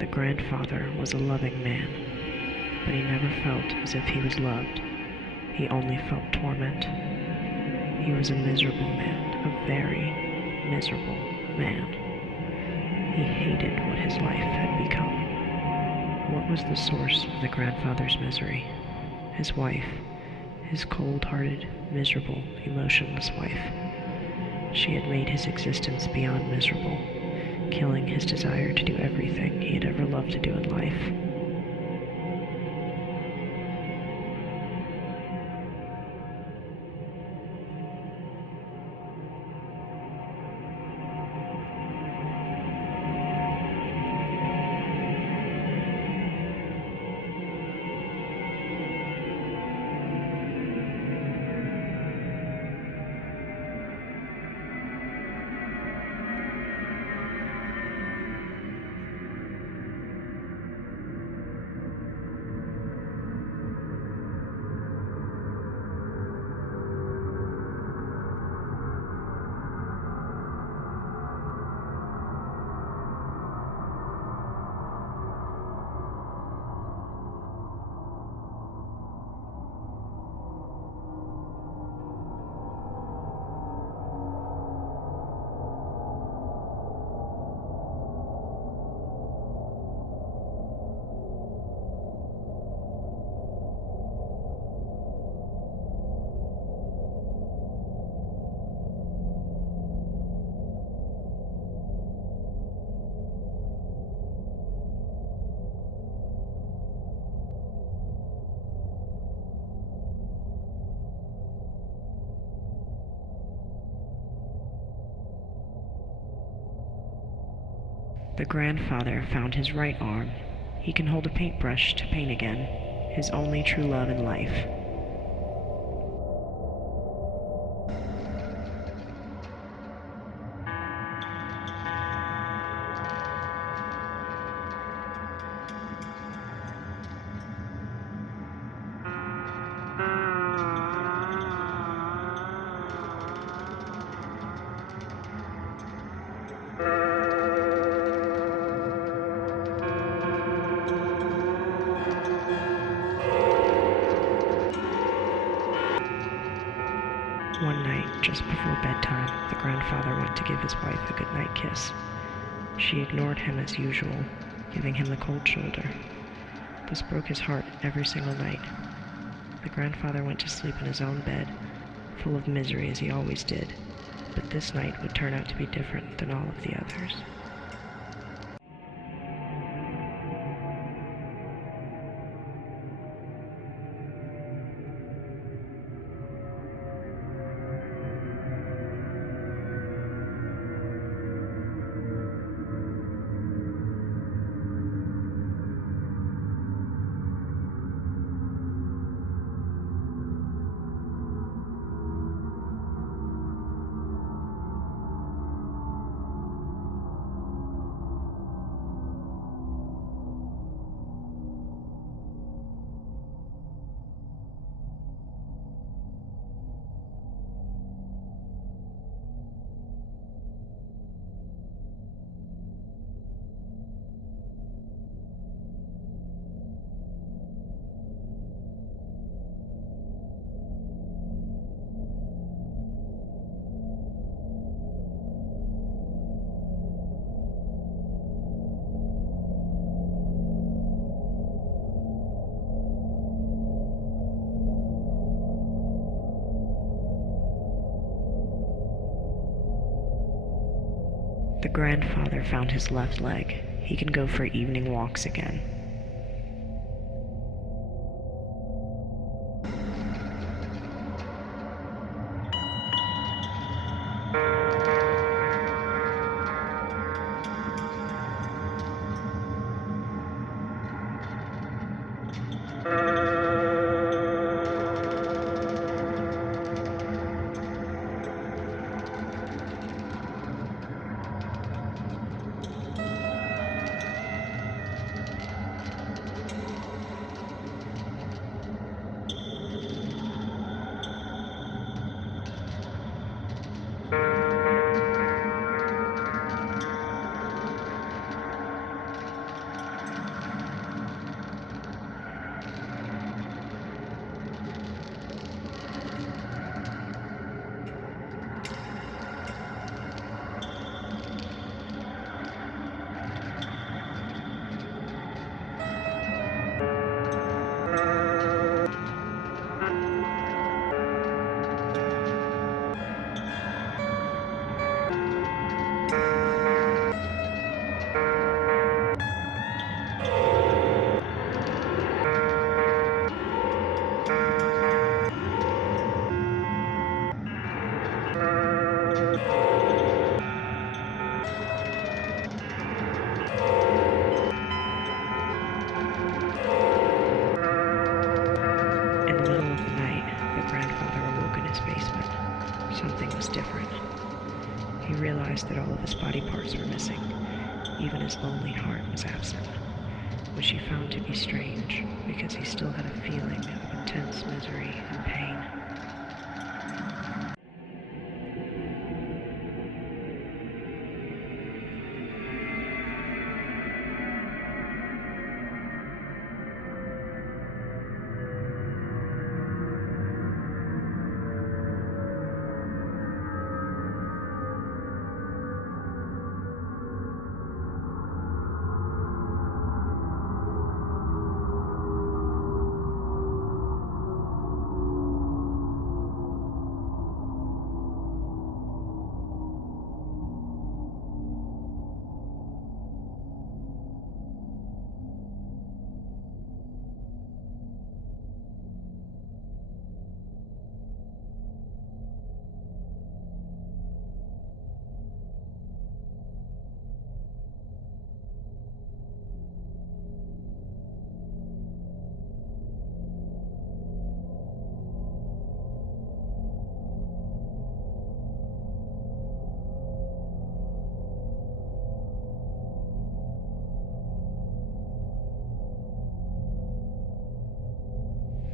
The grandfather was a loving man, but he never felt as if he was loved. He only felt torment. He was a miserable man, a very miserable man. He hated what his life had become. What was the source of the grandfather's misery? His wife, his cold-hearted, miserable, emotionless wife. She had made his existence beyond miserable, killing his desire to do everything he had ever loved to do in life. The grandfather found his right arm. He can hold a paintbrush to paint again, his only true love in life. One night, just before bedtime, the grandfather went to give his wife a goodnight kiss. She ignored him as usual, giving him the cold shoulder. This broke his heart every single night. The grandfather went to sleep in his own bed, full of misery as he always did, but this night would turn out to be different than all of the others. The grandfather found his left leg. He can go for evening walks again. was different. He realized that all of his body parts were missing. Even his lonely heart was absent, which he found to be strange because he still had a feeling of intense misery and pain.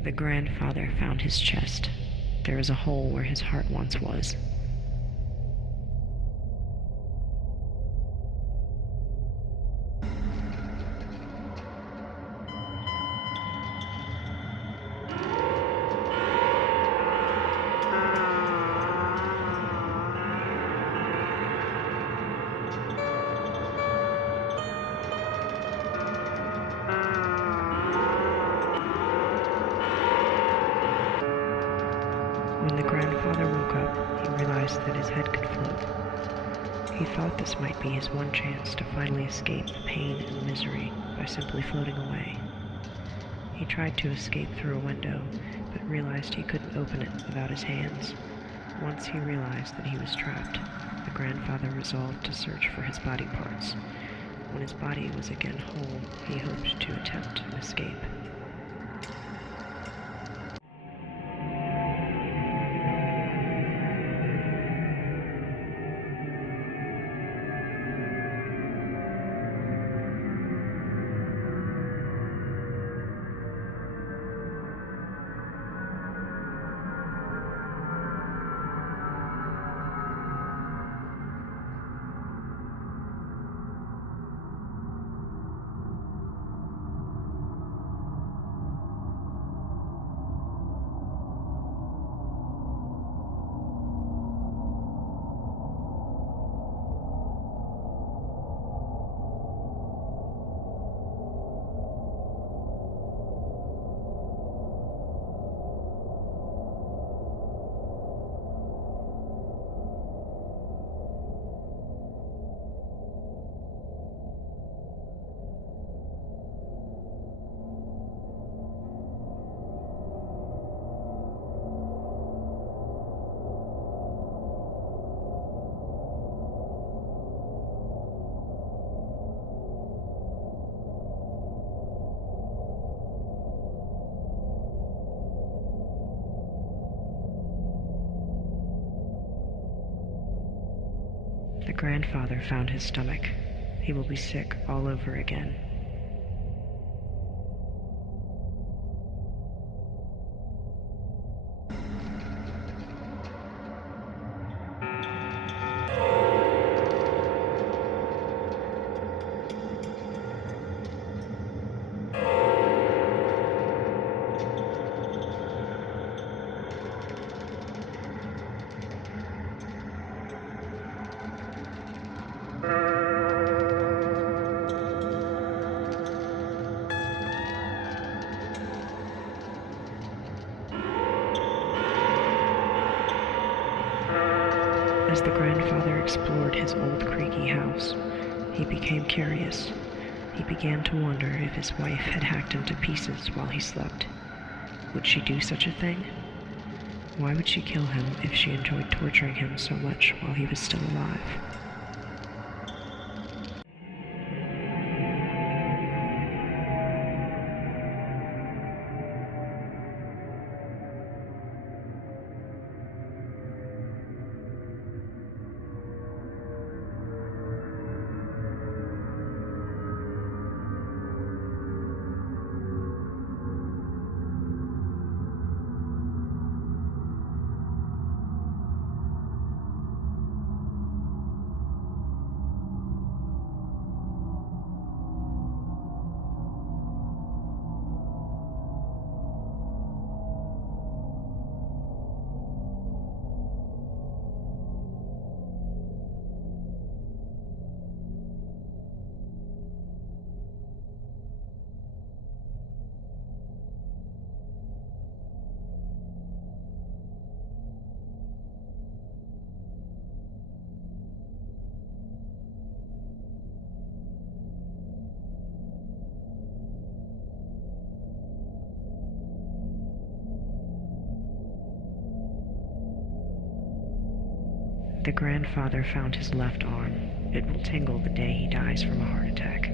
The grandfather found his chest. There was a hole where his heart once was. When the grandfather woke up, he realized that his head could float. He thought this might be his one chance to finally escape the pain and misery by simply floating away. He tried to escape through a window, but realized he couldn't open it without his hands. Once he realized that he was trapped, the grandfather resolved to search for his body parts. When his body was again whole, he hoped to attempt an escape. The grandfather found his stomach. He will be sick all over again. As the grandfather explored his old creaky house, he became curious. He began to wonder if his wife had hacked him to pieces while he slept. Would she do such a thing? Why would she kill him if she enjoyed torturing him so much while he was still alive? The grandfather found his left arm. It will tingle the day he dies from a heart attack.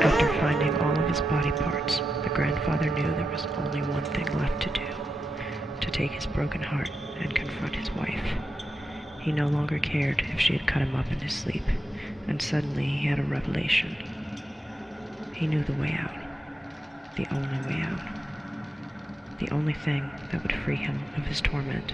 After finding all of his body parts, the grandfather knew there was only one thing left to do: to take his broken heart and confront his wife. He no longer cared if she had cut him up in his sleep, and suddenly he had a revelation. He knew the way out. The only way out. The only thing that would free him of his torment.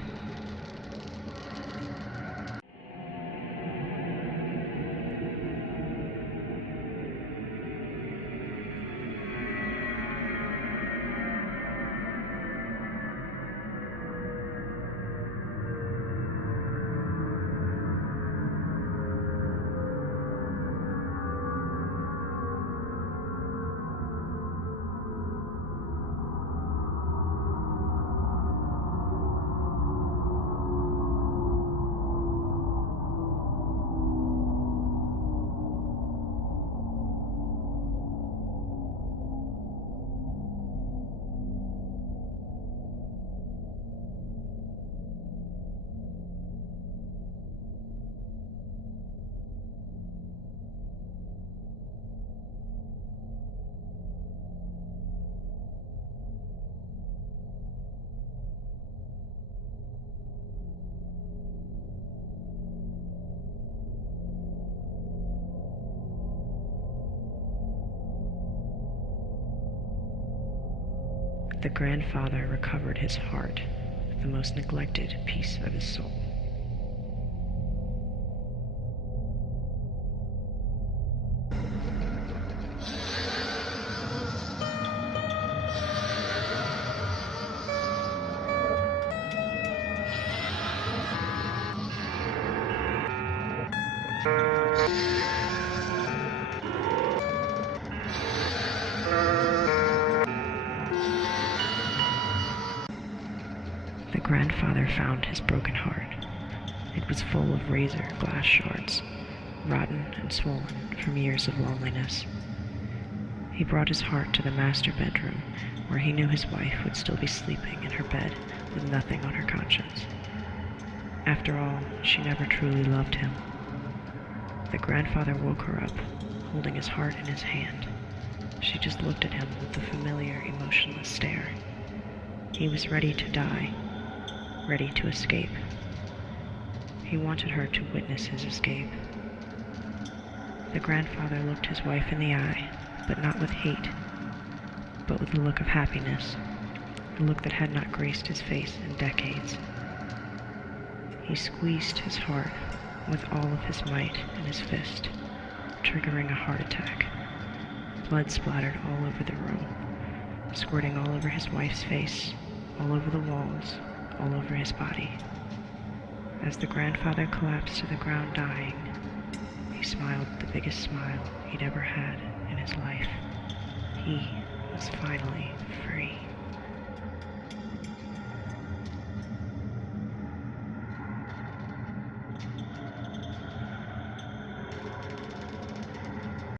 The grandfather recovered his heart, the most neglected piece of his soul. The grandfather found his broken heart. It was full of razor glass shards, rotten and swollen from years of loneliness. He brought his heart to the master bedroom, where he knew his wife would still be sleeping in her bed with nothing on her conscience. After all, she never truly loved him. The grandfather woke her up, holding his heart in his hand. She just looked at him with the familiar, emotionless stare. He was ready to die, ready to escape. He wanted her to witness his escape. The grandfather looked his wife in the eye, but not with hate, but with a look of happiness, a look that had not graced his face in decades. He squeezed his heart with all of his might in his fist, triggering a heart attack. Blood splattered all over the room, squirting all over his wife's face, all over the walls, all over his body. As the grandfather collapsed to the ground dying, he smiled the biggest smile he'd ever had in his life. He was finally free.